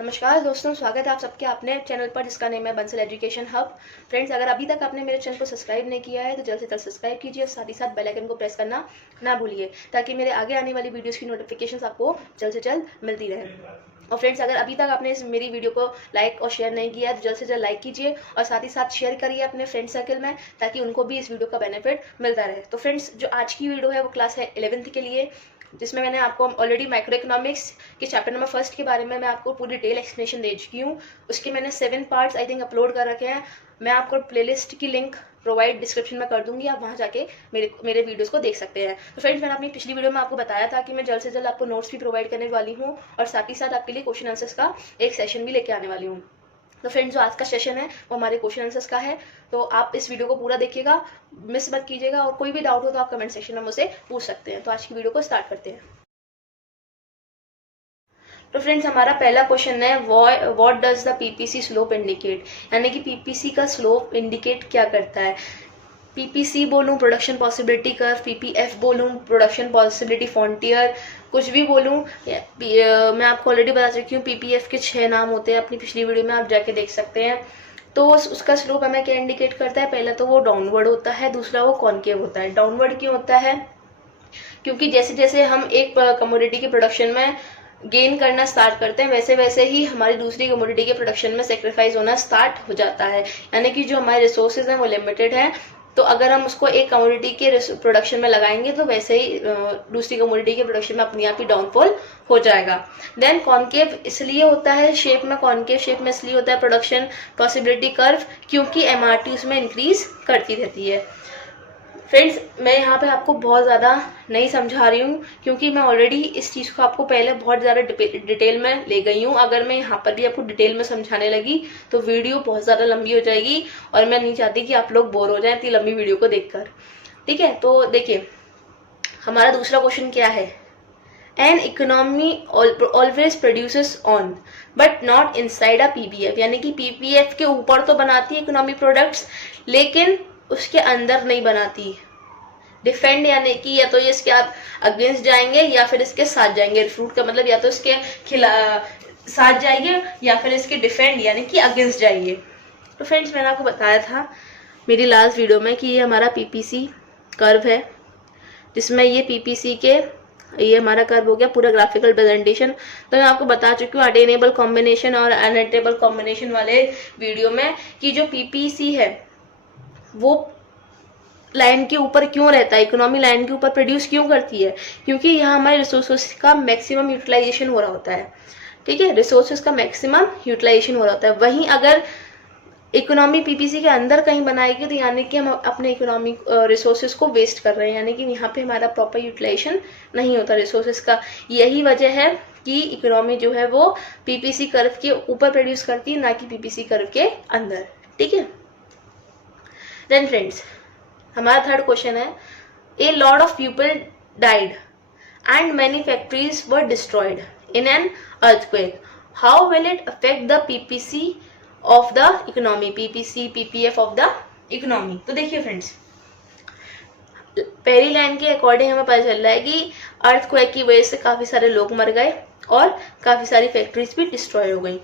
नमस्कार दोस्तों, स्वागत है आप सबके अपने चैनल पर जिसका नेम है बंसल एजुकेशन हब। फ्रेंड्स, अगर अभी तक आपने मेरे चैनल को सब्सक्राइब नहीं किया है तो जल्द से जल्द सब्सक्राइब कीजिए और साथ ही साथ बेल आइकन को प्रेस करना ना भूलिए ताकि मेरे आगे आने वाली वीडियोस की नोटिफिकेशंस आपको जल्द से जल्द मिलती रहे। और फ्रेंड्स, अगर अभी तक आपने इस मेरी वीडियो को लाइक और शेयर नहीं किया है तो जल्द से जल्द लाइक कीजिए और साथ ही साथ शेयर करिए अपने फ्रेंड सर्कल में ताकि उनको भी इस वीडियो का बेनिफिट मिलता रहे। तो फ्रेंड्स, जो आज की वीडियो है वो क्लास है 11th के लिए, जिसमें मैंने आपको ऑलरेडी माइक्रो इकोनॉमिक्स के चैप्टर नंबर 1 के बारे में मैं आपको पूरी डिटेल एक्सप्लेनेशन दे चुकी हूँ। उसके मैंने 7 पार्ट्स आई थिंक अपलोड कर रखे हैं। मैं आपको प्लेलिस्ट की लिंक प्रोवाइड डिस्क्रिप्शन में कर दूंगी, आप वहाँ जाके मेरे वीडियोस को देख सकते हैं। तो फ्रेंड्स, मैंने अपनी पिछली वीडियो में आपको बताया था कि मैं जल्द से जल्द आपको नोट्स भी प्रोवाइड करने वाली हूँ और साथ ही साथ आपके लिए क्वेश्चन आंसर्स का एक सेशन भी लेके आने वाली हूँ। तो फ्रेंड्स, जो आज का सेशन है वो हमारे क्वेश्चन आंसर्स का है, तो आप इस वीडियो को पूरा देखिएगा, मिस मत कीजिएगा और कोई भी डाउट हो तो आप कमेंट सेक्शन में मुझसे पूछ सकते हैं। तो आज की वीडियो को स्टार्ट करते हैं। तो फ्रेंड्स, हमारा पहला क्वेश्चन है what does the PPC slope indicate, यानी कि पीपीसी का स्लोप इंडिकेट क्या करता है। पीपीसी बोलूँ प्रोडक्शन पॉसिबिलिटी कर्व, पीपीएफ बोलूँ प्रोडक्शन पॉसिबिलिटी फ्रंटियर, कुछ भी बोलूँ। मैं आपको ऑलरेडी बता चुकी हूँ पीपीएफ के 6 नाम होते हैं, अपनी पिछली वीडियो में आप जाके देख सकते हैं। तो उसका स्लोप हमें क्या इंडिकेट करता है, पहला तो वो डाउनवर्ड होता है, दूसरा वो कॉन्केव होता है। डाउनवर्ड क्यों होता है, क्योंकि जैसे जैसे हम एक कमोडिटी के प्रोडक्शन में गेन करना स्टार्ट करते हैं वैसे वैसे ही हमारी दूसरी कमोडिटी के प्रोडक्शन में सेक्रीफाइस होना स्टार्ट हो जाता है। यानी कि जो हमारे रिसोर्सेज हैं वो लिमिटेड हैं, तो अगर हम उसको एक कमोडिटी के प्रोडक्शन में लगाएंगे तो वैसे ही दूसरी कमोडिटी के प्रोडक्शन में अपने आप ही डाउनफॉल हो जाएगा। देन कॉन्केव इसलिए होता है शेप में, कॉन्केव शेप में इसलिए होता है प्रोडक्शन पॉसिबिलिटी कर्व क्योंकि एमआरटी उसमें इंक्रीज करती रहती है। फ्रेंड्स, मैं यहाँ पे आपको बहुत ज़्यादा नहीं समझा रही हूँ क्योंकि मैं ऑलरेडी इस चीज़ को आपको पहले बहुत ज़्यादा डिटेल में ले गई हूँ। अगर मैं यहाँ पर भी आपको डिटेल में समझाने लगी तो वीडियो बहुत ज़्यादा लंबी हो जाएगी और मैं नहीं चाहती कि आप लोग बोर हो जाएं इतनी लंबी वीडियो को देखकर। ठीक है, तो देखिए हमारा दूसरा क्वेश्चन क्या है। An economy always produces on but not inside a PPF, यानी कि पीपीएफ के ऊपर तो बनाती है इकोनॉमी प्रोडक्ट्स लेकिन उसके अंदर नहीं बनाती। डिफेंड यानी कि या तो ये इसके आप अगेंस्ट जाएंगे या फिर इसके साथ जाएंगे। फ्रूट का मतलब या तो इसके साथ जाइए या फिर इसके डिफेंड यानी कि अगेंस्ट जाइए। तो फ्रेंड्स, मैंने आपको बताया था मेरी लास्ट वीडियो में कि ये हमारा पीपीसी कर्व है, जिसमें ये पीपीसी के ये हमारा कर्व हो गया पूरा ग्राफिकल प्रेजेंटेशन। तो मैं आपको बता चुकी हूँ अटेनेबल कॉम्बिनेशन और अनअटेनेबल कॉम्बिनेशन वाले वीडियो में कि जो पीपीसी है वो लाइन के ऊपर क्यों रहता है, इकोनॉमी लाइन के ऊपर प्रोड्यूस क्यों करती है, क्योंकि यहाँ हमारे रिसोर्सेज का मैक्सिमम यूटिलाइजेशन हो रहा होता है। ठीक है, रिसोर्सेज का मैक्सिमम यूटिलाइजेशन हो रहा होता है। वहीं अगर इकोनॉमी पीपीसी के अंदर कहीं बनाएगी तो यानी कि हम अपने इकोनॉमिक रिसोर्सेज को वेस्ट कर रहे हैं, यानी कि यहाँ पे हमारा प्रॉपर यूटिलाइजेशन नहीं होता रिसोर्सेज का। यही वजह है कि इकोनॉमी जो है वो पीपीसी कर्व के ऊपर प्रोड्यूस करती है, ना कि पीपीसी कर्व के अंदर। ठीक है, देन फ्रेंड्स, हमारा थर्ड क्वेश्चन है a lot of people died and many factories were destroyed in an earthquake, how will it affect the PPC of the economy, PPC PPF of the economy. तो देखिए friends, पहली line के according हमें पता चल रहा है कि अर्थक्वेक की वजह से काफी सारे लोग मर गए और काफी सारी फैक्ट्रीज भी डिस्ट्रॉय हो गई।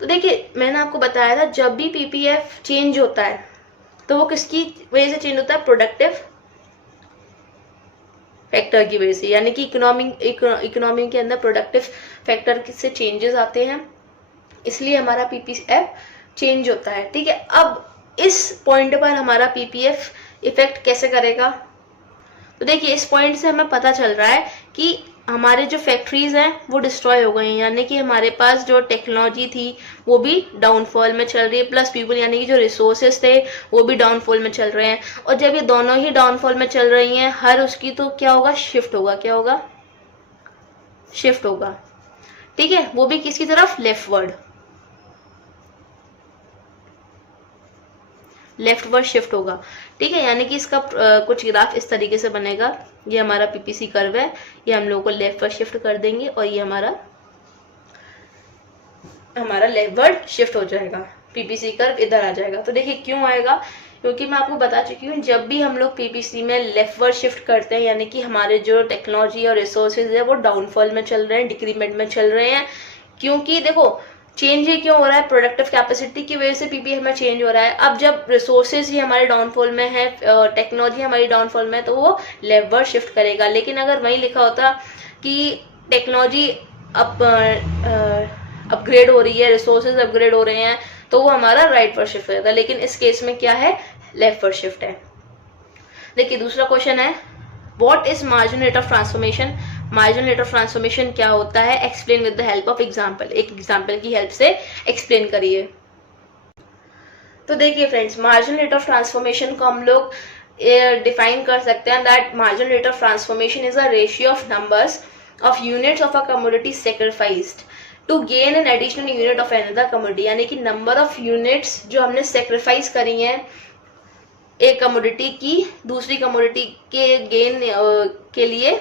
तो देखिए मैंने आपको बताया था जब भी पीपीएफ चेंज होता है तो वो किसकी वजह से चेंज होता है, प्रोडक्टिव फैक्टर की वजह से, यानी कि इकोनॉमी के अंदर प्रोडक्टिव फैक्टर से चेंजेस आते हैं, इसलिए हमारा पीपीएफ चेंज होता है। ठीक है, अब इस पॉइंट पर हमारा पीपीएफ इफेक्ट कैसे करेगा, तो देखिए इस पॉइंट से हमें पता चल रहा है कि हमारे जो फैक्ट्रीज हैं वो डिस्ट्रॉय हो गई हैं, यानी कि हमारे पास जो टेक्नोलॉजी थी वो भी डाउनफॉल में चल रही है, प्लस पीपल यानी कि जो रिसोर्सेज थे वो भी डाउनफॉल में चल रहे हैं। और जब ये दोनों ही डाउनफॉल में चल रही हैं हर उसकी तो क्या होगा, शिफ्ट होगा। क्या होगा, शिफ्ट होगा। ठीक है, वो भी किसकी तरफ, लेफ्टवर्ड शिफ्ट होगा। ठीक है, यानी कि इसका कुछ ग्राफ इस तरीके से बनेगा। ये हमारा पीपीसी कर्व है, ये हम लोगों को लेफ्टवर्ड शिफ्ट कर देंगे और ये हमारा लेफ्टवर्ड शिफ्ट हो जाएगा, पीपीसी कर्व इधर आ जाएगा। तो देखिए क्यों आएगा, क्योंकि मैं आपको बता चुकी हूँ जब भी हम लोग पीपीसी में लेफ्टवर्ड शिफ्ट करते हैं यानी कि हमारे जो टेक्नोलॉजी और रिसोर्सेज है वो डाउनफॉल में चल रहे हैं, डिक्रीमेंट में चल रहे हैं। क्योंकि देखो चेंज ये क्यों हो रहा है? प्रोडक्टिव कैपेसिटी की वजह से पीपी में चेंज हो रहा है। अब जब रिसोर्सेज ही हमारे डाउनफॉल में है, टेक्नोलॉजी हमारी डाउनफॉल में है, तो वो लेफ्टवर्ड शिफ्ट करेगा। लेकिन अगर वही लिखा होता कि टेक्नोलॉजी अपग्रेड हो रही है, रिसोर्सेज अपग्रेड हो रहे हैं, तो वो हमारा राइटवर्ड शिफ्ट हो जाता है। लेकिन इस केस में क्या है? लेफ्टवर्ड शिफ्ट है। देखिए दूसरा क्वेश्चन है, what is marginal rate of transformation? Marginal rate of transformation क्या होता है? Explain with the help of example. एक एग्जांपल की हेल्प से एक्सप्लेन करिए। तो देखिए friends, marginal rate of transformation को हम लोग डिफाइन कर सकते हैं that marginal rate of transformation is a ratio of numbers of units of a commodity sacrificed to gain an additional unit of another commodity. यानी कि नंबर ऑफ यूनिट्स जो हमने सेक्रीफाइस करी हैं एक कमोडिटी की दूसरी कमोडिटी के गेन के लिए,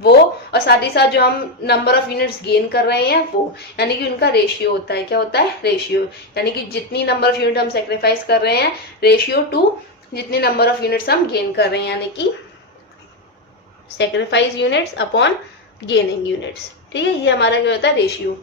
वो, और साथ ही साथ जो हम नंबर ऑफ यूनिट्स गेन कर रहे हैं वो, यानी कि उनका रेशियो होता है। क्या होता है? रेशियो। यानी कि जितनी नंबर ऑफ यूनिट हम सेक्रीफाइस कर रहे हैं रेशियो टू जितनी नंबर ऑफ यूनिट्स हम गेन कर रहे हैं, यानी कि sacrifice units upon gaining units. ठीक है, ये हमारा क्या होता है? रेशियो।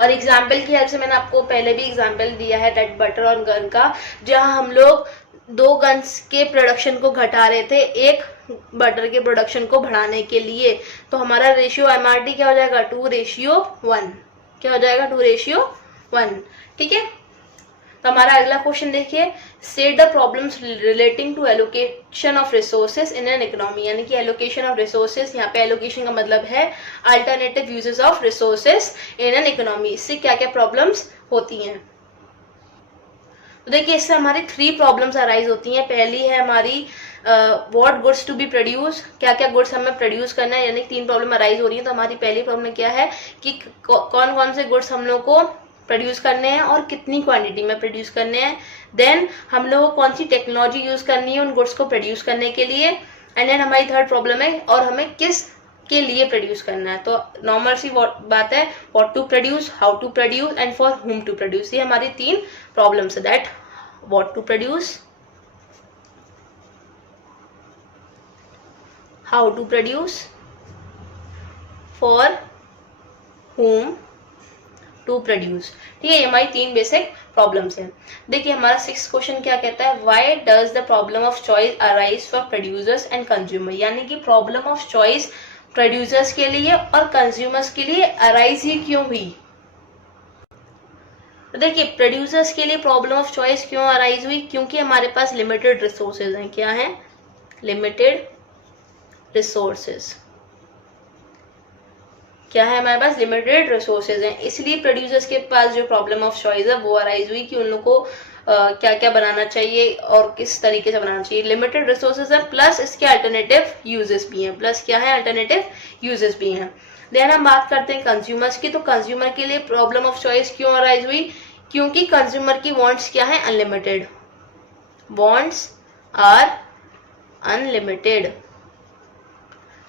और एग्जाम्पल की हेल्प से मैंने आपको पहले भी एग्जाम्पल दिया है डेट बटर और गन का, जहां हम लोग 2 गन्स के प्रोडक्शन को घटा रहे थे एक बटर के प्रोडक्शन को बढ़ाने के लिए। तो हमारा रेशियो एमआरटी क्या हो जाएगा? 2:1। क्या हो जाएगा? 2:1। ठीक है। तो हमारा अगला क्वेश्चन देखिए, set the problems relating to allocation of resources in an economy. यानी कि एलोकेशन ऑफ रिसोर्सेज, यहाँ पे एलोकेशन का मतलब है alternative uses of resources in an economy. इससे क्या क्या प्रॉब्लम्स होती हैं? तो देखिए इससे हमारी 3 प्रॉब्लम्स अराइज होती हैं। पहली है हमारी what goods to be produce, क्या क्या गुड्स हमें प्रोड्यूस करना है, यानी 3 प्रॉब्लम अराइज हो रही है। तो हमारी पहली प्रॉब्लम क्या है कि कौन कौन से गुड्स हम लोग को प्रोड्यूस करने हैं और कितनी क्वांटिटी में प्रोड्यूस करने हैं। देन हम लोग को कौन सी टेक्नोलॉजी यूज करनी है उन गुड्स को प्रोड्यूस करने के लिए। एंड देन हमारी थर्ड प्रॉब्लम है और हमें किस के लिए प्रोड्यूस करना है। तो नॉर्मल सी बात है, what to produce, how to produce and for whom to produce. ये हमारी 3 प्रॉब्लम्स है, that what to produce, how to produce, for whom to produce. ठीक है, ये हमारी 3 बेसिक प्रॉब्लम्स हैं। देखिए हमारा 6th क्वेश्चन क्या कहता है, why does the problem of choice arise for producers and consumer. यानी कि प्रॉब्लम ऑफ चॉइस प्रोड्यूसर्स के लिए और कंज्यूमर्स के लिए अराइज ही क्यों हुई। तो देखिए प्रोड्यूसर्स के लिए प्रॉब्लम ऑफ चॉइस क्यों अराइज हुई, क्योंकि हमारे पास लिमिटेड रिसोर्सेज हैं। क्या है? Limited resources. क्या है? हमारे पास लिमिटेड रिसोर्सेज हैं, इसलिए प्रोड्यूसर्स के पास जो प्रॉब्लम ऑफ चॉइस है वो अराइज हुई कि उन लोग को क्या क्या बनाना चाहिए और किस तरीके से बनाना चाहिए। लिमिटेड रिसोर्सेज है प्लस इसके अल्टरनेटिव यूजेस भी हैं, प्लस क्या है? अल्टरनेटिव यूजेस भी हैं। देन हम बात करते हैं कंज्यूमर्स की। तो कंज्यूमर के लिए प्रॉब्लम ऑफ चॉइस क्यों अराइज हुई, क्योंकि कंज्यूमर की वांट्स क्या है? Unlimited. Wants are unlimited.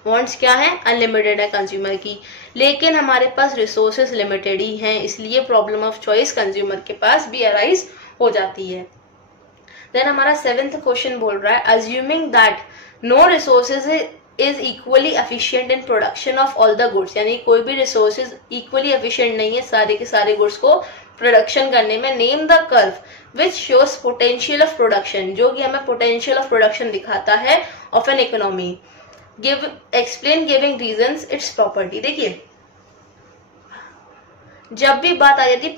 Wants क्या है? अनलिमिटेड है कंज्यूमर की, लेकिन हमारे पास रिसोर्सेज लिमिटेड ही हैं, इसलिए प्रॉब्लम ऑफ चॉइस कंज्यूमर के पास भी अराइज हो जाती है। देन हमारा 7th क्वेश्चन बोल रहा है, assuming that no resources is equally efficient in production of all the goods. यानी कोई भी रिसोर्सेज इक्वली एफिशिएंट नहीं है सारे के सारे गुड्स को प्रोडक्शन करने में। Name the curve which shows potential of production, जो कि हमें पोटेंशियल ऑफ प्रोडक्शन दिखाता है of an economy. Explain giving reasons it's property. देखिए जब भी बात आ जाती है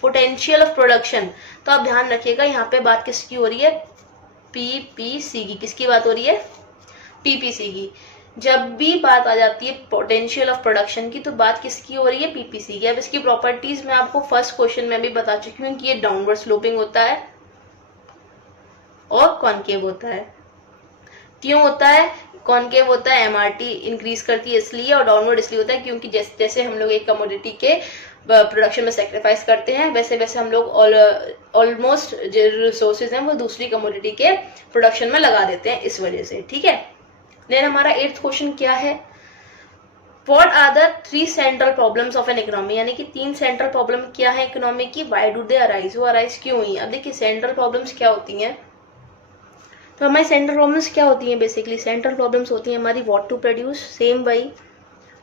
पोटेंशियल ऑफ प्रोडक्शन, तो आप ध्यान रखिएगा यहाँ पे बात किसकी हो रही है? पीपीसी की। किसकी बात हो रही है? पीपीसी की। जब भी बात आ जाती है पोटेंशियल ऑफ प्रोडक्शन की, तो बात किसकी हो रही है? पीपीसी की। अब इसकी प्रॉपर्टीज मैं आपको फर्स्ट क्वेश्चन में भी बता चुकी हूँ कि ये डाउनवर्ड स्लोपिंग होता है और कॉनकेव होता है। क्यों होता है? कॉनकेव होता है, एमआरटी इंक्रीज करती है इसलिए, और डाउनवर्ड इसलिए होता है क्योंकि जैसे हम लोग एक कमोडिटी के प्रोडक्शन में सेक्रीफाइस करते हैं, वैसे वैसे हम लोग ऑलमोस्ट जो रिसोर्सेज हैं वो दूसरी कमोडिटी के प्रोडक्शन में लगा देते हैं, इस वजह से। ठीक है। देन हमारा 8th क्वेश्चन क्या है, what are the 3 central problems of an economy. यानी कि 3 सेंट्रल प्रॉब्लम क्या है इकोनॉमी की, व्हाई डू दे अराइज, वो अराइज क्यों हुई। अब देखिए सेंट्रल प्रॉब्लम्स क्या होती हैं, तो हमारी सेंट्रल प्रॉब्लम्स क्या होती हैं? बेसिकली सेंट्रल प्रॉब्लम्स होती हैं हमारी व्हाट टू प्रोड्यूस, सेम वही,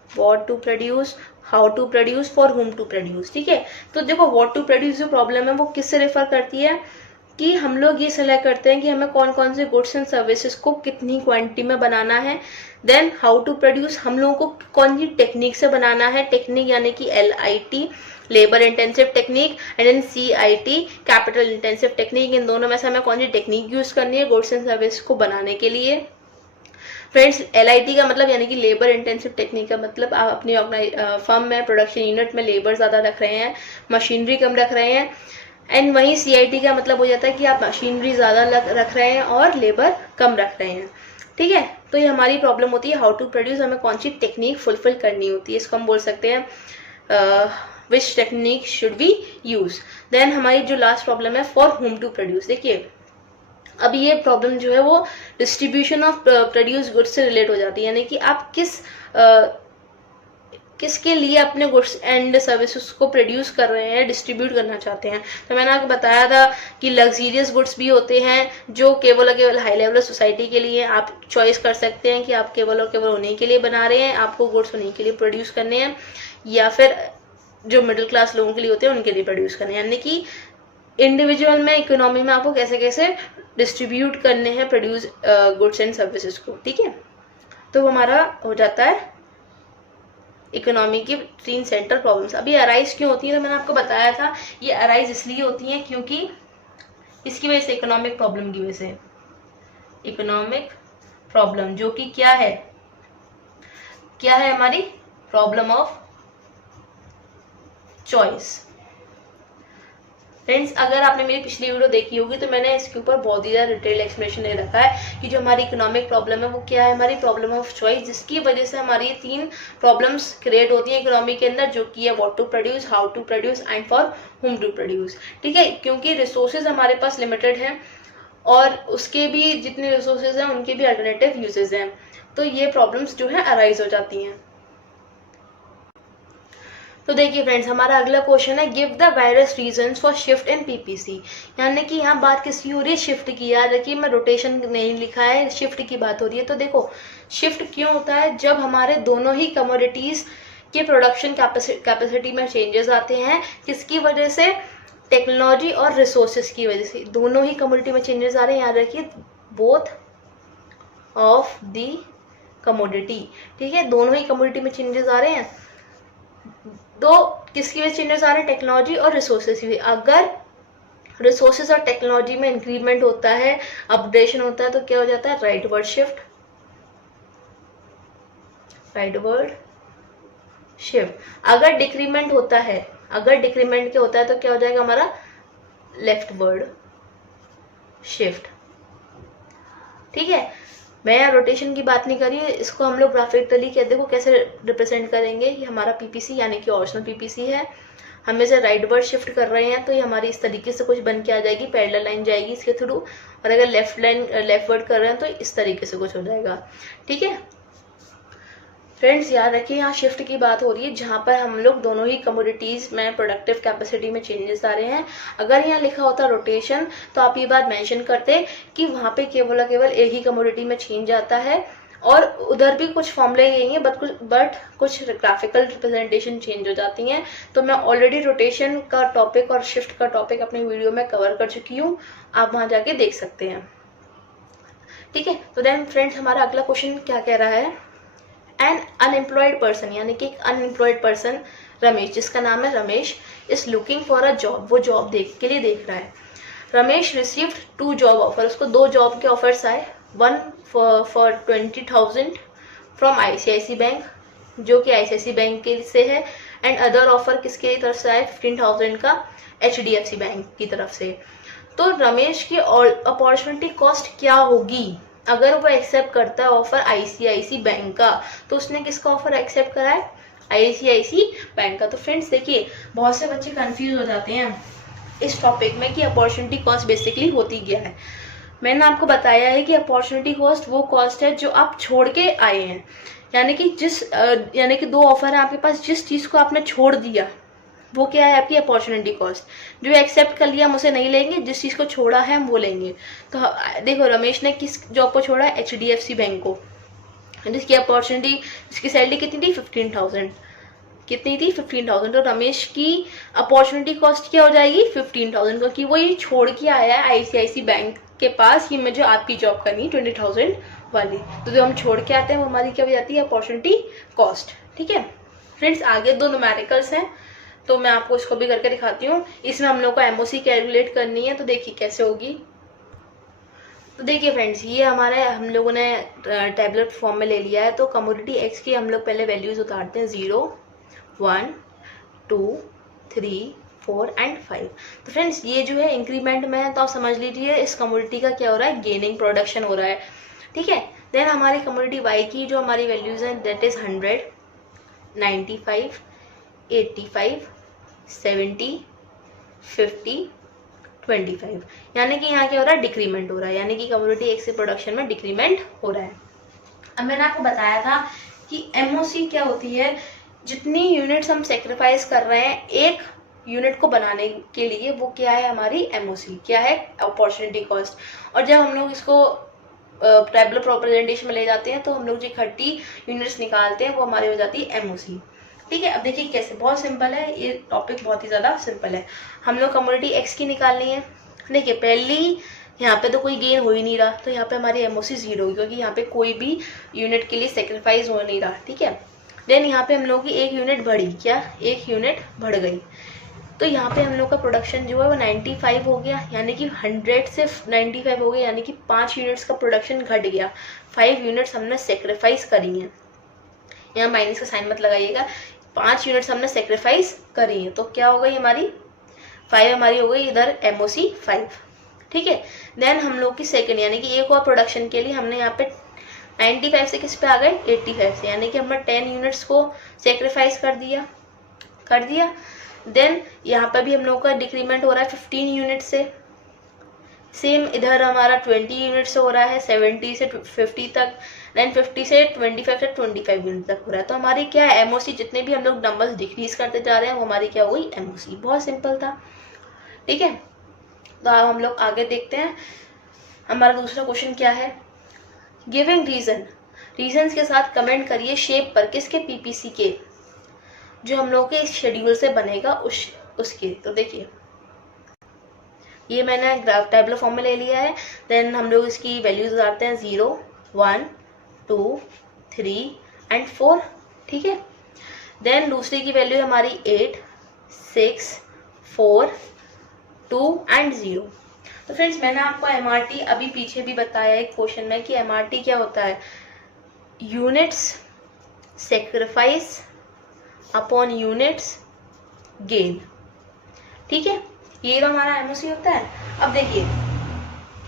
what to produce, how to produce, for whom to produce. ठीक है, तो देखो व्हाट टू प्रोड्यूस जो प्रॉब्लम है वो किससे रेफर करती है कि हम लोग ये सेलेक्ट करते हैं कि हमें कौन कौन से गुड्स एंड सर्विसेज को कितनी क्वांटिटी में बनाना है। देन हाउ टू प्रोड्यूस हम लोगों को कौन सी टेक्निक से बनाना है, टेक्निक यानी कि LIT labour intensive technique, and then CIT capital intensive technique. इन दोनों में से हमें कौन सी टेक्निक यूज करनी है गुड्स एंड सर्विस को बनाने के लिए। फ्रेंड्स, LIT का मतलब यानी कि लेबर इंटेंसिव टेक्निक का मतलब आप अपनी फर्म में प्रोडक्शन यूनिट में लेबर ज़्यादा रख रहे हैं, मशीनरी कम रख रहे हैं। एंड वहीं CIT का मतलब हो जाता है कि आप मशीनरी ज़्यादा रख रहे हैं और लेबर कम रख रहे हैं। ठीक है, तो ये हमारी प्रॉब्लम होती है हाउ टू प्रोड्यूस, हमें कौन सी टेक्निक फुलफिल करनी होती है, इसको हम बोल सकते हैं which technique should we use. Then हमारी जो लास्ट प्रॉब्लम है फॉर हुम टू प्रोड्यूस। देखिए अब ये प्रॉब्लम जो है वो डिस्ट्रीब्यूशन ऑफ प्रोड्यूस गुड्स से रिलेट हो जाती है, यानी कि आप किसके लिए अपने गुड्स एंड सर्विसेज को प्रोड्यूस कर रहे हैं, डिस्ट्रीब्यूट करना चाहते हैं। तो मैंने आपको बताया था कि लग्जीरियस गुड्स भी होते हैं जो केवल और केवल हाई लेवल सोसाइटी के लिए, आप चॉइस कर सकते हैं कि आप केवल और केवल उन्हीं के लिए बना रहे हैं, आपको गुड्स उन्हीं के लिए प्रोड्यूस करने हैं, या फिर जो मिडिल क्लास लोगों के लिए होते हैं उनके लिए प्रोड्यूस करने हैं। यानी कि इंडिविजुअल में, इकोनॉमी में आपको कैसे कैसे डिस्ट्रीब्यूट करने हैं प्रोड्यूस गुड्स एंड सर्विसेज को। ठीक है, तो हमारा हो जाता है इकोनॉमी की 3 सेंट्रल प्रॉब्लम्स। अभी अराइज क्यों होती है, तो मैंने आपको बताया था ये अराइज इसलिए होती हैं क्योंकि इसकी वजह से, इकोनॉमिक प्रॉब्लम की वजह से, इकोनॉमिक प्रॉब्लम जो कि क्या है हमारी प्रॉब्लम ऑफ चॉइस। फ्रेंड्स, अगर आपने मेरी पिछली वीडियो देखी होगी तो मैंने इसके ऊपर बहुत ही ज़्यादा डिटेल एक्सप्लेनेशन दे रखा है कि जो हमारी इकोनॉमिक प्रॉब्लम है वो क्या है, हमारी प्रॉब्लम ऑफ चॉइस, जिसकी वजह से हमारी 3 प्रॉब्लम्स क्रिएट होती हैं इकोनॉमी के अंदर, जो कि है what to produce, how to produce and for whom to produce. ठीक है, क्योंकि रिसोर्सेज हमारे पास लिमिटेड हैं और उसके भी जितने रिसोर्सेज हैं उनके भी अल्टरनेटिव यूजेज हैं, तो ये प्रॉब्लम्स जो है अराइज हो जाती हैं। तो देखिए फ्रेंड्स, हमारा अगला क्वेश्चन है give the various reasons for shift in PPC। यानी कि यहाँ बात किसकी हो रही है, शिफ्ट की। याद रखिए मैं रोटेशन नहीं लिखा है, शिफ्ट की बात हो रही है। तो देखो शिफ्ट क्यों होता है, जब हमारे दोनों ही कमोडिटीज के प्रोडक्शन कैपेसिटी में चेंजेस आते हैं। किसकी वजह से, टेक्नोलॉजी और रिसोर्सेज की वजह से, दोनों ही कमोडिटी में चेंजेस आ रहे हैं। याद रखिए बोथ ऑफ द कमोडिटी। ठीक है, दोनों ही कमोडिटी में चेंजेस आ रहे हैं, तो किसकी वजह से चेंजेस आ रहे हैं, टेक्नोलॉजी और रिसोर्सेज की। अगर रिसोर्सेज और टेक्नोलॉजी में इंक्रीमेंट होता है, अपडेशन होता है, तो क्या हो जाता है, राइटवर्ड शिफ्ट, राइटवर्ड शिफ्ट। अगर डिक्रीमेंट होता है, अगर डिक्रीमेंट क्या होता है तो क्या हो जाएगा हमारा, लेफ्टवर्ड शिफ्ट। ठीक है, मैं यहाँ रोटेशन की बात नहीं कर रही हूँ, इसको हम लोग ग्राफिकली देखो कैसे रिप्रेजेंट करेंगे। ये हमारा PPC यानी कि ओरिजिनल PPC है, हम इसे राइटवर्ड शिफ्ट कर रहे हैं, तो ये हमारी इस तरीके से कुछ बन के आ जाएगी, पैरेलल लाइन जाएगी इसके थ्रू, और अगर लेफ्टवर्ड कर रहे हैं तो इस तरीके से कुछ हो जाएगा। ठीक है फ्रेंड्स, याद रखिए यहाँ शिफ्ट की बात हो रही है जहाँ पर हम लोग दोनों ही कमोडिटीज में प्रोडक्टिव कैपेसिटी में चेंजेस आ रहे हैं। अगर यहाँ लिखा होता रोटेशन तो आप ये बात मेंशन करते कि वहाँ पे केवल और केवल एक ही कमोडिटी में चेंज आता है, और उधर भी कुछ फॉर्मूले यही है बट कुछ ग्राफिकल रिप्रेजेंटेशन चेंज हो जाती हैं। तो मैं ऑलरेडी रोटेशन का टॉपिक और शिफ्ट का टॉपिक अपने वीडियो में कवर कर चुकी हूँ, आप वहाँ जाके देख सकते हैं। ठीक है, तो देन फ्रेंड्स हमारा अगला क्वेश्चन क्या कह रहा है, एन अनएम्प्लॉयड पर्सन, यानी कि एक अनएम्प्लॉयड पर्सन रमेश, जिसका नाम है Ramesh, is looking for a job, वो जॉब के लिए देख रहा है। रमेश रिसीव्ड 2 जॉब ऑफर, उसको 2 जॉब के ऑफर्स आए, one for 20,000 from ICICI bank, जो कि ICICI बैंक के से है, एंड अदर ऑफर किसके तरफ से आए, 15,000 का HDFC बैंक की तरफ से। तो रमेश की अपॉर्चुनिटी कॉस्ट क्या होगी अगर वो एक्सेप्ट करता है ऑफर ICICI बैंक का, तो उसने किसका ऑफर एक्सेप्ट करा है, ICICI बैंक का। तो फ्रेंड्स देखिए, बहुत से बच्चे कंफ्यूज हो जाते हैं इस टॉपिक में कि अपॉर्चुनिटी कॉस्ट बेसिकली होती क्या है। मैंने आपको बताया है कि अपॉर्चुनिटी कॉस्ट वो कॉस्ट है जो आप छोड़ के आए हैं, यानी कि 2 ऑफर है आपके पास, जिस चीज़ को आपने छोड़ दिया वो क्या है, आपकी अपॉर्चुनिटी कॉस्ट। जो एक्सेप्ट कर लिया हम उसे नहीं लेंगे, जिस चीज़ को छोड़ा है हम वो लेंगे। तो देखो रमेश ने किस जॉब को छोड़ा है, HDFC बैंक को, जिसकी अपॉर्चुनिटी, जिसकी सैलरी कितनी थी, 15,000। कितनी थी 15,000। तो रमेश की अपॉर्चुनिटी कॉस्ट क्या हो जाएगी 15,000, क्योंकि वो ये छोड़ के आया है आईसीआईसी बैंक के पास कि मुझे आपकी जॉब करनी 20,000 वाली। तो जो हम छोड़ के आते हैं वो हमारी क्या हो जाती है अपॉर्चुनिटी कॉस्ट। ठीक है फ्रेंड्स, आगे 2 न्यूमेरिकल्स हैं तो मैं आपको इसको भी करके दिखाती हूँ। इसमें हम लोग को एमओसी कैलकुलेट करनी है, तो देखिए कैसे होगी। तो देखिए फ्रेंड्स, ये हमारे हम लोगों ने टैबलेट फॉर्म में ले लिया है। तो कमोडिटी एक्स की हम लोग पहले वैल्यूज उतारते हैं 0, 1, 2, 3, 4 एंड 5। तो फ्रेंड्स ये जो है इंक्रीमेंट में है, तो आप समझ लीजिए इस कमोडिटी का क्या हो रहा है, गेनिंग प्रोडक्शन हो रहा है। ठीक है, देन हमारी कमोडिटी वाई की जो हमारी वैल्यूज हैं दैट इज 100, 95, 85, 70, 50, 25, यानी कि यहाँ क्या हो रहा है, डिक्रीमेंट हो रहा है, यानी कि कमोडिटी एक्स के प्रोडक्शन में डिक्रीमेंट हो रहा है। अब मैंने आपको बताया था कि एमओसी क्या होती है, जितनी यूनिट्स हम सेक्रीफाइस कर रहे हैं एक यूनिट को बनाने के लिए, वो क्या है हमारी एमओसी, क्या है अपॉर्चुनिटी कॉस्ट। और जब हम लोग इसको टेबुलर रिप्रेजेंटेशन में ले जाते हैं तो हम लोग जो इकट्ठी यूनिट्स निकालते हैं वो हमारी हो जाती है एमओसी। ठीक है, अब देखिए कैसे, बहुत सिंपल है ये टॉपिक, बहुत ही ज़्यादा सिंपल है। हम लोग कमोडिटी एक्स की निकालनी है। देखिए पहली यहाँ पे तो कोई गेन हो ही नहीं रहा, तो यहाँ पे हमारी एमओसी 0 होगी, क्योंकि यहाँ पे कोई भी यूनिट के लिए सेक्रीफाइस हो नहीं रहा। ठीक है, देन यहाँ पे हम लोग की एक यूनिट बढ़ी, क्या एक यूनिट बढ़ गई, तो यहाँ पे हम लोग का प्रोडक्शन जो है वो 95 हो गया, यानी कि 100 से 95 हो गया, यानी कि 5 यूनिट्स का प्रोडक्शन घट गया। 5 यूनिट्स हमने सेक्रीफाइस करी हैं, यहाँ माइनस का साइन मत लगाइएगा, 5 यूनिट्स हमने सेक्रीफाइस करी है, तो क्या हो गई हमारी 5 हमारी हो गई इधर एमओसी 5। ठीक है, देन हम लोग की सेकंड, यानी कि एक और प्रोडक्शन के लिए हमने यहाँ पे 95 से किस पे आ गए 85 से, यानी कि हमने 10 यूनिट्स को सेक्रीफाइस कर दिया। देन यहाँ पे भी हम लोग का डिक्रीमेंट हो रहा है 15 यूनिट से। सेम इधर हमारा 20 यूनिट से हो रहा है 70 से 50 तक, देन 50 से 25 से 25 यूनिट तक हो रहा है। तो हमारी क्या है एमओसी, जितने भी हम लोग नंबर्स डिक्रीज करते जा रहे हैं वो हमारी क्या हुई एमओसी। बहुत सिंपल था। ठीक है, तो अब हम लोग आगे देखते हैं। हमारा दूसरा क्वेश्चन क्या है, गिविंग रीजंस के साथ कमेंट करिए शेप पर किसके पीपीसी के, जो हम लोग के इस शेड्यूल से बनेगा उसके। तो देखिए ये मैंने ग्राफ टेबुलर फॉर्म में ले लिया है। देन हम लोग इसकी वैल्यूज उतारते हैं 0, 1, 2, 3 एंड 4। ठीक है, देन दूसरी की वैल्यू है हमारी 8, 6, 4, 2 एंड 0। तो फ्रेंड्स मैंने आपको एमआरटी अभी पीछे भी बताया एक क्वेश्चन में कि एमआरटी क्या होता है, units sacrifice upon units gain. ठीक है, ये तो हमारा एमओसी होता है। अब देखिए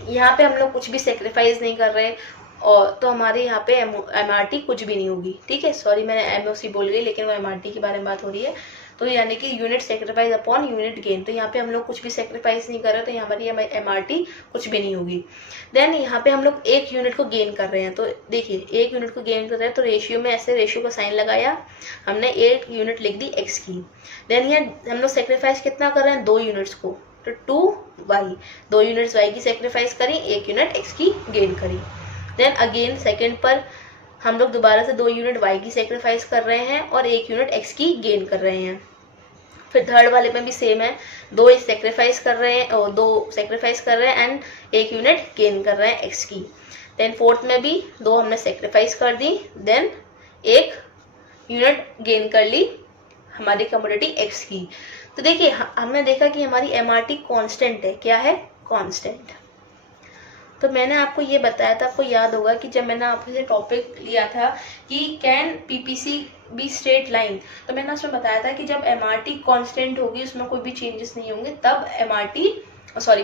यहाँ पे हम लोग कुछ भी सेक्रीफाइस नहीं कर रहे, और तो हमारे यहाँ पे एमआरटी कुछ भी नहीं होगी। ठीक है, सॉरी मैंने एमओसी बोल गई, लेकिन वो एमआरटी के बारे में बात हो रही है। तो यानी कि unit sacrifice upon unit gain, तो यहाँ पे हम लोग कुछ भी सेक्रीफाइस नहीं कर रहे, तो यहाँ हमारी एमआरटी कुछ भी नहीं होगी। देन यहाँ पे हम लोग एक यूनिट को गेन कर रहे हैं, तो देखिए एक यूनिट को गेन कर रहे हैं तो रेशियो में ऐसे रेशियो का साइन लगाया, हमने एक यूनिट लिख दी एक्स की। देन यहाँ हम लोग सेक्रीफाइस कितना कर रहे हैं 2 यूनिट्स को, तो 2y, 2 यूनिट्स y की सेक्रीफाइस करी, 1 यूनिट x की गेन करी। देन अगेन सेकंड पर हम लोग दोबारा से 2 यूनिट y की सेक्रीफाइस कर रहे हैं और 1 यूनिट x की गेन कर रहे हैं। फिर थर्ड वाले में भी सेम है, 2 सेक्रीफाइस कर रहे हैं और 2 सेक्रीफाइस कर रहे हैं एंड 1 यूनिट गेन कर रहे हैं x की। देन फोर्थ में भी 2 हमने सेक्रीफाइस कर दी, देन 1 यूनिट गेन कर ली हमारी कमोडिटी x की। तो देखिए हमने देखा कि हमारी एमआरटी कांस्टेंट है, क्या है कांस्टेंट। तो मैंने आपको ये बताया था, आपको याद होगा कि जब मैंने आपसे टॉपिक लिया था कि can PPC be straight line, तो मैंने उसमें बताया था कि जब एमआरटी कांस्टेंट होगी, उसमें कोई भी चेंजेस नहीं होंगे, तब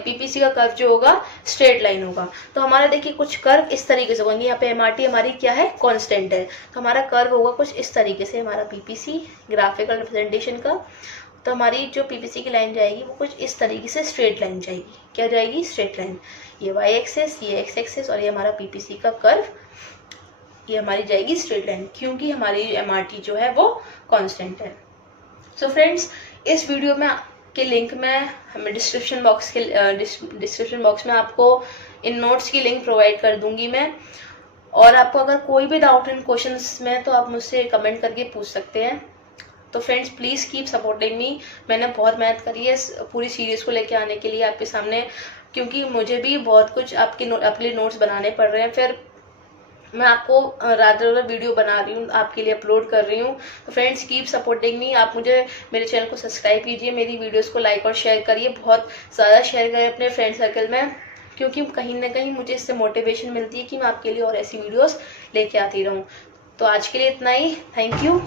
पीपीसी का कर्व जो होगा स्ट्रेट लाइन होगा। तो हमारा देखिए कुछ कर्व इस तरीके से होंगे, यहाँ पे एमआरटी हमारी क्या है कांस्टेंट है, तो हमारा कर्व होगा कुछ इस तरीके से, हमारा पीपीसी ग्राफिकल रिप्रेजेंटेशन का। तो हमारी जो पीपीसी की लाइन जाएगी वो कुछ इस तरीके से स्ट्रेट लाइन जाएगी, क्या जाएगी स्ट्रेट लाइन, ये वाई एक्सेस, ये एक्स एक्सेस और ये हमारा पीपीसी का कर्व, ये हमारी जाएगी स्ट्रेट लाइन, क्योंकि हमारी एमआरटी जो है वो कांस्टेंट है। सो फ्रेंड्स इस वीडियो में के लिंक में हमें डिस्क्रिप्शन बॉक्स में आपको इन नोट्स की लिंक प्रोवाइड कर दूंगी मैं, और आपको अगर कोई भी डाउट इन क्वेश्चंस में तो आप मुझसे कमेंट करके पूछ सकते हैं। तो friends please keep supporting me. मैंने बहुत मेहनत करी है इस पूरी सीरीज़ को लेके आने के लिए आपके सामने, क्योंकि मुझे भी बहुत कुछ आपके लिए नोट्स बनाने पड़ रहे हैं। फिर मैं आपको रात रात वीडियो बना रही हूँ, आपके लिए अपलोड कर रही हूँ। तो फ्रेंड्स कीप सपोर्टिंग मी। आप मुझे मेरे चैनल को सब्सक्राइब कीजिए, मेरी वीडियोस को लाइक और शेयर करिए, बहुत ज़्यादा शेयर करें अपने फ्रेंड सर्कल में, क्योंकि कहीं ना कहीं मुझे इससे मोटिवेशन मिलती है कि मैं आपके लिए और ऐसी वीडियोस लेके आती रहूँ। तो आज के लिए इतना ही। Thank you.